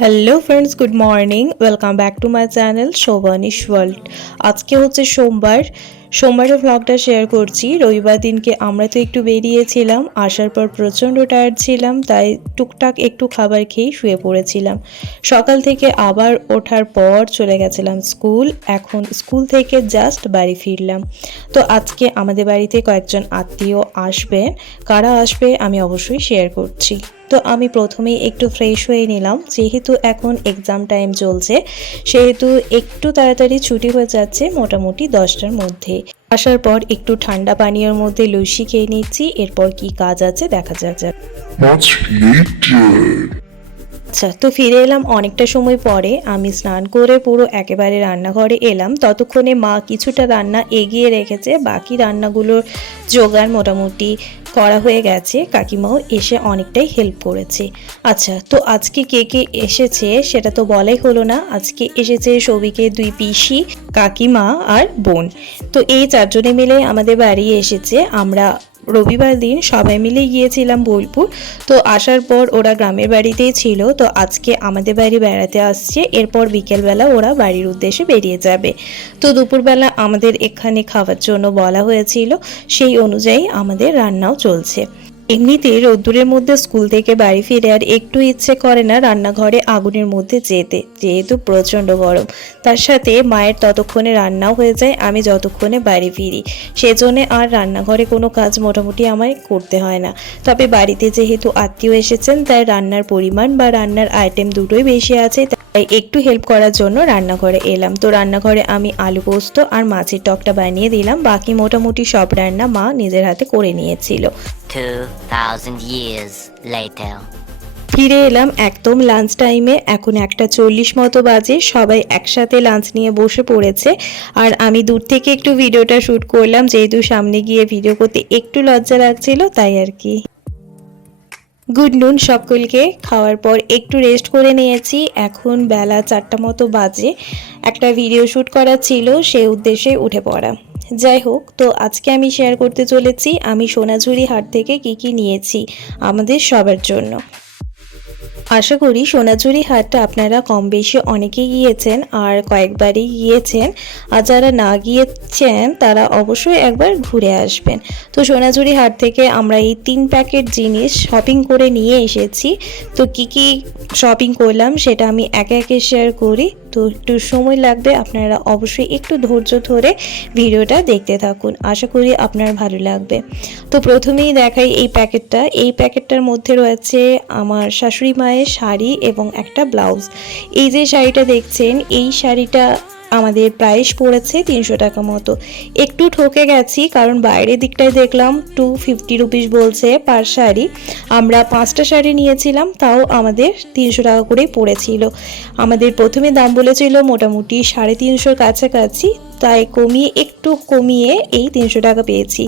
Hello friends, good morning. Welcome back to my channel Shovanish world. আজকে হচ্ছে সোমবারের ভ্লগটা share করছি। রবিবার দিনকে আমরা তো একটু বেরিয়েছিলাম, আসার পর প্রচণ্ড টায়ার্ড ছিলাম, তাই টুকটাক একটু খাবার খেয়েই শুয়ে পড়েছিলাম। সকাল থেকে আবার ওঠার পর চলে গেছিলাম স্কুল। এখন স্কুল থেকে জাস্ট বাড়ি ফিরলাম। তো আজকে আমাদের বাড়িতে কয়েকজন আত্মীয় আসবেন। কারা আসবে আমি অবশ্যই শেয়ার করছি। তো আমি প্রথমেই একটু ফ্রেশ হয়ে নিলাম, যেহেতু এখন এক্সাম টাইম চলছে, সেহেতু একটু তাড়াতাড়ি ছুটি হয়ে যাচ্ছে, মোটামুটি 10টার মধ্যে। আসার পর একটু ঠান্ডা পানীয়ের মধ্যে লস্যি খেয়ে নিচ্ছি, এরপর কি কাজ আছে দেখা যাক। আচ্ছা, তো ফিরে এলাম অনেকটা সময় পরে। আমি স্নান করে পুরো একেবারে রান্নাঘরে এলাম। ততক্ষণে মা কিছুটা রান্না এগিয়ে রেখেছে, বাকি রান্নাগুলোর জোগাড় মোটামুটি করা হয়ে গেছে। কাকিমাও এসে অনেকটাই হেল্প করেছে। আচ্ছা, তো আজকে কে কে এসেছে সেটা তো বলাই হলো না। আজকে এসেছে সবিকের 2 পিসি, কাকিমা আর বোন। তো এই 4 জনে মিলে আমাদের বাড়ি এসেছে। আমরা রবিবার দিন সবাই মিলে গিয়েছিলাম বোলপুর। তো আসার পর ওরা গ্রামের বাড়িতেই ছিল, তো আজকে আমাদের বাড়ি বেড়াতে আসছে। এরপর বিকেলবেলা ওরা বাড়ির উদ্দেশ্যে বেরিয়ে যাবে। তো দুপুরবেলা আমাদের এখানে খাওয়ার জন্য বলা হয়েছিল, সেই অনুযায়ী আমাদের রান্নাও চলছে। এমনিতে রোদ্দুরের মধ্যে স্কুল থেকে বাড়ি ফিরে আর একটু ইচ্ছে করে না রান্নাঘরে আগুনের মধ্যে যেতে, যেহেতু প্রচণ্ড গরম। তার সাথে মায়ের ততক্ষণে রান্নাও হয়ে যায় আমি যতক্ষণে বাড়ি ফিরি, সেজন্য আর রান্নাঘরে কোনো কাজ মোটামুটি আমায় করতে হয় না। তবে বাড়িতে যেহেতু আত্মীয় এসেছেন, তাই রান্নার পরিমাণ বা রান্নার আইটেম দুটোই বেশি আছে, তাই একটু হেল্প করার জন্য রান্নাঘরে এলাম। তো রান্নাঘরে আমি আলু পোস্ত আর মাছের টকটা বানিয়ে দিলাম, বাকি মোটামুটি সব রান্না মা নিজের হাতে করে নিয়েছিল। 2000 years later. ফিরে এলাম একদম লাঞ্চ টাইমে। এখন 1:40 মতো বাজে। সবাই একসাথে লাঞ্চ নিয়ে বসে পড়েছে, আর আমি দূর থেকে একটু ভিডিওটা শ্যুট করলাম, যেহেতু সামনে গিয়ে ভিডিও করতে একটু লজ্জা লাগছিল, তাই আর কি। গুড নুন সকলকে। খাওয়ার পর একটু রেস্ট করে নিয়েছি। এখন বেলা 4টা মতো বাজে। একটা ভিডিও শ্যুট করা ছিল, সেই উদ্দেশ্যে উঠে পড়া। যাই হোক, তো আজকে আমি শেয়ার করতে চলেছি আমি সোনাঝুরি হাট থেকে কি নিয়েছি আমাদের সবার জন্য। আশা করি সোনাঝুরি হাটটা আপনারা কম বেশি অনেকেই গিয়েছেন আর কয়েকবারই গিয়েছেন, আর যারা না গিয়েছেন তারা অবশ্যই একবার ঘুরে আসবেন। তো সোনাঝুরি হাট থেকে আমরা এই 3 প্যাকেট জিনিস শপিং করে নিয়ে এসেছি। তো কি শপিং করলাম সেটা আমি একে একে শেয়ার করি, তো একটু সময় লাগবে, আপনারা অবশ্যই একটু ধৈর্য ধরে ভিডিওটা দেখতে থাকুন, আশা করি আপনার ভালো লাগবে। তো প্রথমেই দেখাই এই প্যাকেটটার মধ্যে রয়েছে আমার শাশুড়ি মায়ের শাড়ি এবং একটা ব্লাউজ। এই যে শাড়িটা দেখছেন, এই শাড়িটা আমাদের প্রাইস পড়েছে 300 টাকা মতো। একটু ঠকে গেছি, কারণ বাইরের দিকটায় দেখলাম 250 রুপিস বলছে পার শাড়ি। আমরা 5টা শাড়ি নিয়েছিলাম, তাও আমাদের 300 টাকা করেই পড়েছিল। আমাদের প্রথমে দাম বলেছিল মোটামুটি 350 কাছাকাছি, তাই একটু কমিয়ে এই 300 টাকা পেয়েছি।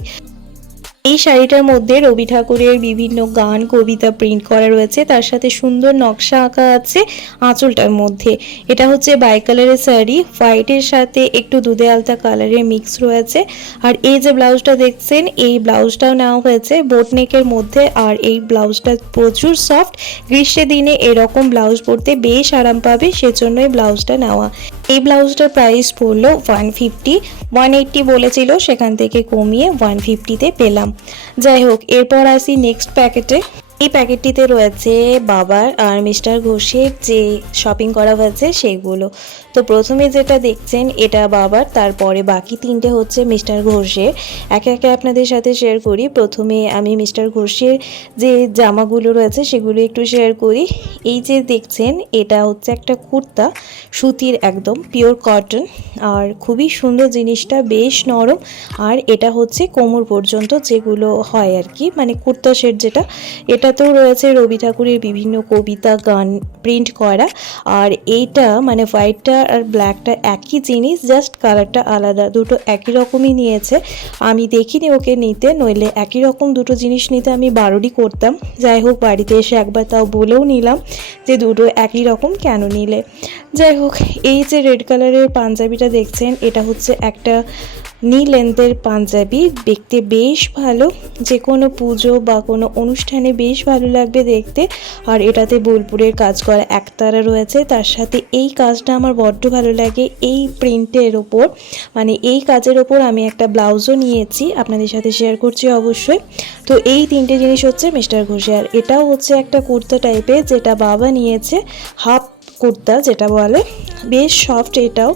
এই শাড়িটার মধ্যে রবি ঠাকুরের বিভিন্ন গান কবিতা প্রিন্ট করা রয়েছে, তার সাথে সুন্দর নকশা আঁকা আছে আঁচলটার মধ্যে। এটা হচ্ছে বাই কালারের শাড়ি, হোয়াইটের সাথে একটু দুধে আলতা কালারের মিক্স রয়েছে। আর এই যে ব্লাউজটা দেখছেন, এই ব্লাউজটাও নেওয়া হয়েছে বোট নেকের মধ্যে, আর এই ব্লাউজটা প্রচুর সফট। গ্রীষ্মের দিনে এরকম ব্লাউজ পরতে বেশ আরাম পাবে, সেজন্যই ব্লাউজটা নেওয়া। এই ব্লাউজটার প্রাইস পড়লো 150, 180 বলেছিল, সেখান থেকে কমিয়ে 150-তে পেলাম। যাই হোক, এরপর আসি নেক্সট প্যাকেটে। এই প্যাকেটটিতে রয়েছে বাবার আর মিস্টার ঘোষের যে শপিং করা হয়েছে সেগুলো। তো প্রথমে যেটা দেখছেন এটা বাবার, তারপরে বাকি 3টে হচ্ছে মিস্টার ঘোষের। একে একে আপনাদের সাথে শেয়ার করি। প্রথমে আমি মিস্টার ঘোষের যে জামাগুলো রয়েছে সেগুলো একটু শেয়ার করি। এই যে দেখছেন, এটা হচ্ছে একটা কুর্তা, সুতির, একদম পিওর কটন, আর খুবই সুন্দর জিনিসটা, বেশ নরম। আর এটা হচ্ছে কোমর পর্যন্ত যেগুলো হয় আর কি, মানে কুর্তা সেট যেটা। এটাতেও রয়েছে রবি ঠাকুরের বিভিন্ন কবিতা গান প্রিন্ট করা। আর এইটা মানে হোয়াইটটা আর ব্ল্যাকটা একই জিনিস, জাস্ট কালারটা আলাদা। দুটো একই রকমই নিয়েছে। আমি দেখিনি ওকে নিতে, নইলে একই রকম দুটো জিনিস নিতে আমি বারণই করতাম। যাই হোক, বাড়িতে এসে একবার তাও বলেও নিলাম যে দুটো একই রকম কেন নিলে। যাই হোক, এই যে রেড কালারের পাঞ্জাবিটা দেখছেন, এটা হচ্ছে একটা নি লেন্থের পাঞ্জাবি, দেখতে বেশ ভালো, যে কোনো পুজো বা কোনো অনুষ্ঠানে বেশ ভালো লাগবে দেখতে। আর এটাতে বোলপুরের কাজ করা একতারা রয়েছে, তার সাথে এই কাজটা আমার বড্ড ভালো লাগে। এই প্রিন্টের ওপর মানে এই কাজের ওপর আমি একটা ব্লাউজও নিয়েছি, আপনাদের সাথে শেয়ার করছি অবশ্যই। তো এই তিনটে জিনিস হচ্ছে মিস্টার ঘোষে। আর এটাও হচ্ছে একটা কুর্তা টাইপের, যেটা বাবা নিয়েছে, হাফ কুর্তা যেটা বলে, বেশ সফট, এটাও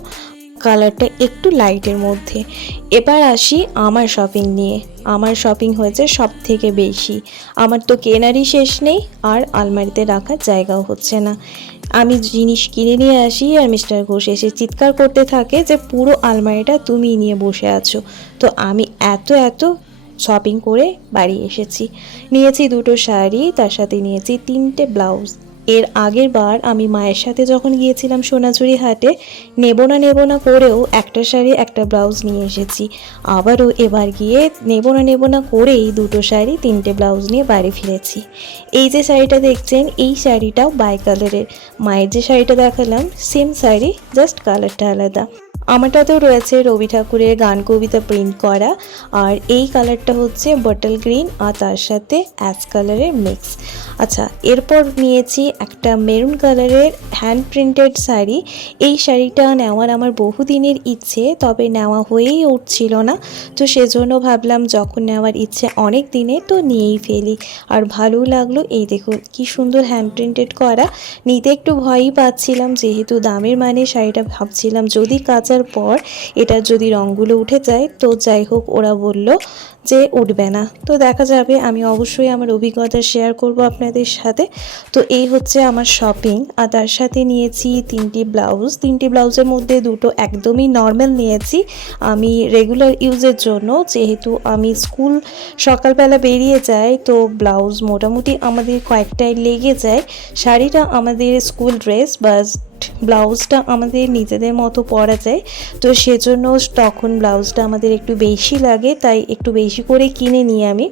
কালারটা একটু লাইটের মধ্যে। এবার আসি আমার শপিং নিয়ে। আমার শপিং হয়েছে সব থেকে বেশি, আমার তো কেনারই শেষ নেই, আর আলমারিতে রাখার জায়গাও হচ্ছে না। আমি জিনিস কিনে নিয়ে আসি আর মিস্টার ঘোষ এসে চিৎকার করতে থাকে যে পুরো আলমারিটা তুমি নিয়ে বসে আছো। তো আমি এত শপিং করে বাড়ি এসেছি। নিয়েছি 2টো শাড়ি, তার সাথে নিয়েছি 3টে ব্লাউজ। এর আগের বার আমি মায়ের সাথে যখন গিয়েছিলাম সোনাঝুরি হাটে, নেব না করেও একটা শাড়ি একটা ব্লাউজ নিয়ে এসেছি। আবারও এবার গিয়ে নেব না করেই 2টো শাড়ি 3টে ব্লাউজ নিয়ে বাড়ি ফিরেছি। এই যে শাড়িটা দেখছেন, এই শাড়িটাও বাই কালারের। মায়ের যে শাড়িটা দেখালাম সেম শাড়ি, জাস্ট কালারটা আলাদা। আমারটাতেও রয়েছে রবি ঠাকুরের গান কবিতা প্রিন্ট করা, আর এই কালারটা হচ্ছে বটল গ্রিন আর তার সাথে অ্যাশ কালারের মিক্স। আচ্ছা, এরপর নিয়েছি একটা মেরুন কালারের হ্যান্ড প্রিন্টেড শাড়ি। এই শাড়িটা নেওয়ার আমার বহুদিনের ইচ্ছে, তবে নেওয়া হয়েই উঠছিল না। তো সেজন্য ভাবলাম যখন নেওয়ার ইচ্ছে অনেক দিনে, তো নিয়েই ফেলি। আর ভালোও লাগলো। এই দেখুন কি সুন্দর হ্যান্ড প্রিন্টেড করা। নিতে একটু ভয়ই পাচ্ছিলাম, যেহেতু দামের মানে শাড়িটা ভাবছিলাম যদি কাচার পর এটার যদি রঙগুলো উঠে যায়, তো যাই হোক, ওরা বলল যে উঠবে না, তো দেখা যাবে। আমি অবশ্যই আমার অভিজ্ঞতা শেয়ার করব আপনাদের সাথে। তো এই হচ্ছে আমার শপিং। আর তার সাথে নিয়েছি 3টি ব্লাউজ। 3টি ব্লাউজের মধ্যে 2টো একদমই নর্মাল নিয়েছি আমি রেগুলার ইউজের জন্য, যেহেতু আমি স্কুল সকালবেলা বেরিয়ে যাই, তো ব্লাউজ মোটামুটি আমাদের কয়েকটাই লেগে যায়। শাড়িটা আমাদের স্কুল ড্রেস, বাস ব্লাউজটা আমাদের নিজেদের মতো পরা যায়, তো সেজন্য তখন ব্লাউজটা আমাদের একটু বেশি লাগে, তাই একটু বেশি করে কিনে নিই আমি।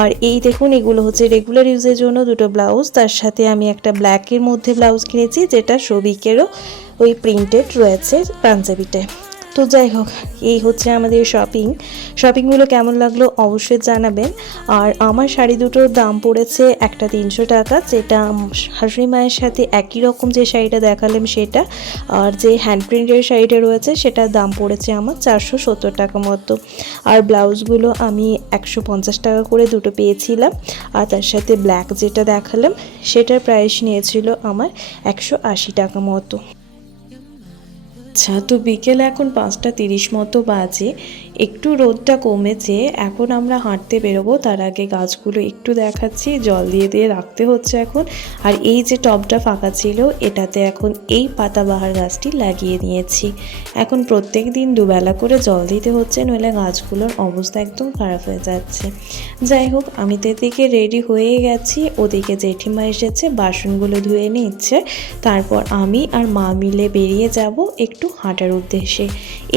আর এই দেখুন, এগুলো হচ্ছে রেগুলার ইউজের জন্য 2টো ব্লাউজ। তার সাথে আমি একটা ব্ল্যাকের মধ্যে ব্লাউজ কিনেছি, যেটা সবিকেরও ওই প্রিন্টেড রয়েছে পাঞ্জাবিতে। তো যাই হোক, এই হচ্ছে আমাদের শপিংগুলো কেমন লাগলো অবশ্যই জানাবেন। আর আমার শাড়ি দুটোর দাম পড়েছে একটা 300 টাকা, যেটা শাশুড়ি মায়ের সাথে একই রকম যে শাড়িটা দেখালাম সেটা, আর যে হ্যান্ড প্রিন্টের শাড়িটা রয়েছে সেটার দাম পড়েছে আমার 470 টাকা মতো। আর ব্লাউজগুলো আমি 150 টাকা করে 2টো পেয়েছিলাম। আর তার সাথে ব্ল্যাক যেটা দেখালাম সেটার প্রাইস নিয়েছিল আমার 180 টাকা মতো। আচ্ছা, তো বিকেলে এখন 5:30 মতো বাজে, একটু রোদটা কমেছে। এখন আমরা হাঁটতে বেরোবো, তার আগে গাছগুলো একটু দেখাচ্ছি, জল দিয়ে রাখতে হচ্ছে এখন। আর এই যে টবটা ফাঁকা ছিল, এটাতে এখন এই পাতাবাহার গাছটি লাগিয়ে নিয়েছি। এখন প্রত্যেক দিন দুবেলা করে জল দিতে হচ্ছে, নইলে গাছগুলোর অবস্থা একদম খারাপ হয়ে যাচ্ছে। যাই হোক, আমি তো এদিকে রেডি হয়ে গেছি, ওদিকে জেঠিমা এসেছে, বাসনগুলো ধুয়ে নিচ্ছে। তারপর আমি আর মা মিলে বেরিয়ে যাব একটু হাঁটার উদ্দেশ্যে।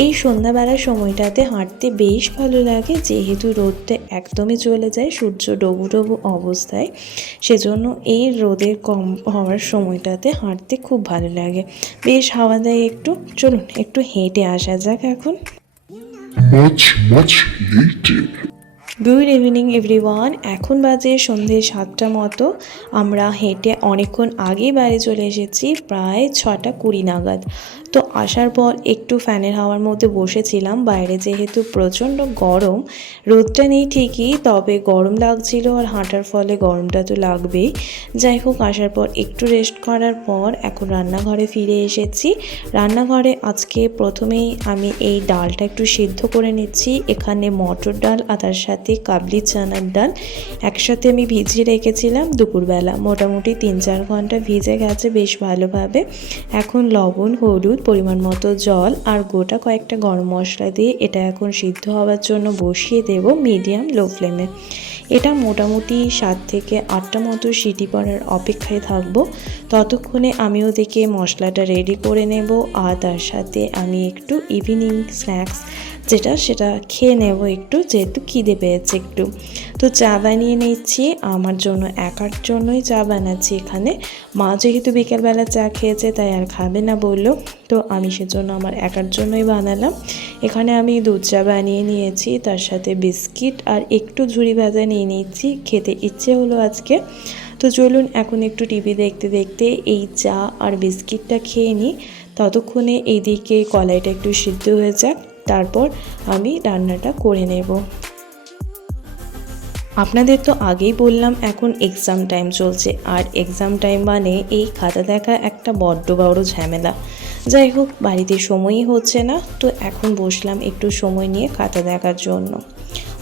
এই সন্ধ্যাবেলার সময়টাতে হাঁটতে বেশ ভালো লাগে, যেহেতু রোদটা একদমই চলে যায়, সূর্য ডবু অবস্থায়। সেজন্য এই রোদের কম হওয়ার সময়টাতে হাঁটতে খুব ভালো লাগে, বেশ হাওয়া দেয় একটু। চলুন একটু হেঁটে আসা যাক এখন। much later. Good evening everyone. এখন বাজে সন্ধে 7টা মতো। আমরা হেঁটে অনেকক্ষণ আগেই বাড়ি চলে এসেছি, প্রায় 6:20 নাগাদ। তো আসার পর একটু ফ্যানের হাওয়ার মধ্যে বসেছিলাম। বাইরে যেহেতু প্রচণ্ড গরম, রোদটা নেই ঠিকই, তবে গরম লাগছিল, আর হাঁটার ফলে গরমটা তো লাগবেই। যাই হোক, আসার পর একটু রেস্ট করার পর এখন রান্নাঘরে ফিরে এসেছি। রান্নাঘরে আজকে প্রথমেই আমি এই ডালটা একটু সিদ্ধ করে নিচ্ছি। এখানে মটর ডাল আর তার সাথে কাবলি চানার ডাল একসাথে আমি ভিজিয়ে রেখেছিলাম দুপুরবেলা, মোটামুটি 3-4 ঘন্টা ভিজে গেছে বেশ ভালোভাবে। এখন লবণ, হলুদ, পরিমাণ মতো জল আর গোটা কয়েকটা গরম মশলা দিয়ে এটা এখন সিদ্ধ হওয়ার জন্য বসিয়ে দেব মিডিয়াম লো ফ্লেমে। এটা মোটামুটি 7 থেকে 8টা মতো সিটি পড়ার অপেক্ষায় থাকবো। ততক্ষণে আমি ওদিকে মশলাটা রেডি করে নেব, আর তার সাথে আমি একটু ইভিনিং স্ন্যাক্স সেটা খেয়ে নেব একটু, যেহেতু খিদে পেয়েছে একটু। তো চা বানিয়ে নিচ্ছি, আমার জন্য একার জন্যই চা বানাচ্ছি এখানে। মা যেহেতু বিকেলবেলা চা খেয়েছে তাই আর খাবে না বললো, তো আমি সেজন্য আমার একার জন্যই বানালাম। এখানে আমি দুধ চা বানিয়ে নিয়েছি, তার সাথে বিস্কিট আর একটু ঝুরি ভাজা নিয়ে নিচ্ছি, খেতে ইচ্ছে হলো আজকে। তো চলুন এখন একটু টিভি দেখতে দেখতে এই চা আর বিস্কিটটা খেয়ে নিই। ততক্ষণে এইদিকে কলাইটা একটু সিদ্ধ হয়ে যাক, তারপর আমি রান্নাটা করে নেব। আপনাদের তো আগেই বললাম এখন এক্সাম টাইম চলছে, আর এক্সাম টাইম মানে এই খাতা দেখা একটা বড্ড বড় ঝামেলা। যাই হোক, বাড়িতে সময়ই হচ্ছে না, তো এখন বসলাম একটু সময় নিয়ে খাতা দেখার জন্য।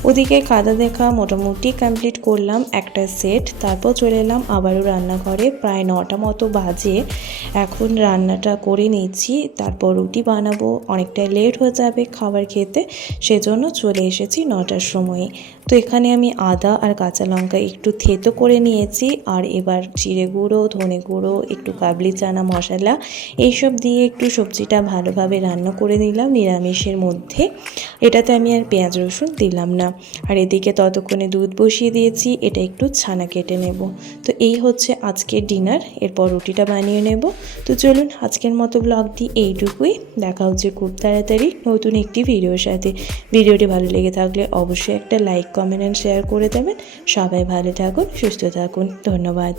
ওদিকে খাতা দেখা মোটামুটি কমপ্লিট করলাম একটা সেট, তারপর চলে এলাম আবারও রান্নাঘরে। প্রায় 9টা মতো বাজে, এখন রান্নাটা করে নিচ্ছি, তারপর রুটি বানাবো। অনেকটা লেট হয়ে যাবে খাবার খেতে, সেজন্য চলে এসেছি 9টার সময়ে। তো এখানে আমি আদা আর কাঁচা লঙ্কা একটু থেতো করে নিয়েছি, আর এবার জিরে গুঁড়ো, ধনে গুঁড়ো, একটু কাবলি চানা মশলা এইসব দিয়ে একটু সবজিটা ভালোভাবে রান্না করে নিলাম নিরামিষের মধ্যে। এটাতে আমি আর পেঁয়াজ রসুন দিলাম না। আর এদিকে ততক্ষণে দুধ বসিয়ে দিয়েছি, এটা একটু ছানা কেটে নেব। তো এই হচ্ছে আজকের ডিনার, এরপর রুটিটা বানিয়ে নেব। তো চলুন আজকের মতো ব্লগটি এইটুকুই, দেখা হচ্ছে খুব তাড়াতাড়ি নতুন একটি ভিডিওর সাথে। ভিডিওটি ভালো লেগে থাকলে অবশ্যই একটা লাইক, কমেন্ট অ্যান্ড শেয়ার করে দেবেন। সবাই ভালো থাকুন, সুস্থ থাকুন, ধন্যবাদ।